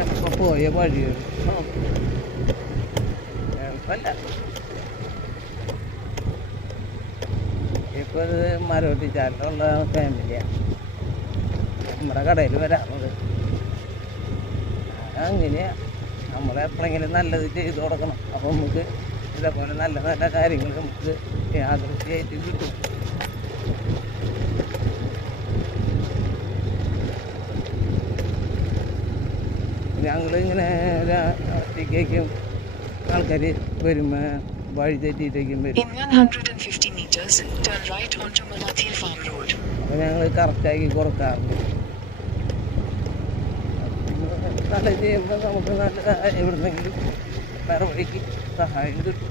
ഇപ്പോൾ പോയ വഴികൾ എളുപ്പമല്ല. ഇപ്പോൾ ഇത് മരോട്ടിച്ചാലുള്ള ഫാമിലിയാണ് നമ്മുടെ കടയിൽ വരാറുള്ളത്. അങ്ങനെയാ നമ്മളെപ്പോഴെങ്കിലും നല്ലത് ചെയ്തു കൊടുക്കണം. അപ്പോൾ നമുക്ക് ഇതേപോലെ നല്ല നല്ല കാര്യങ്ങൾ നമുക്ക് യാദൃശ്യമായിട്ട് കിട്ടും. ഞങ്ങളിങ്ങനെ ഒറ്റയ്ക്കും ആൾക്കാർ വരുമ്പോൾ വഴി തെറ്റിയിട്ടേക്കും വരും. അപ്പോൾ ഞങ്ങൾ കറക്റ്റാക്കി കൊടുക്കാറുണ്ട്. നല്ല ചെയ്യുമ്പോൾ നമുക്ക് നല്ല എവിടുന്നെങ്കിലും വേറെ വഴിക്ക് സഹായം കിട്ടും.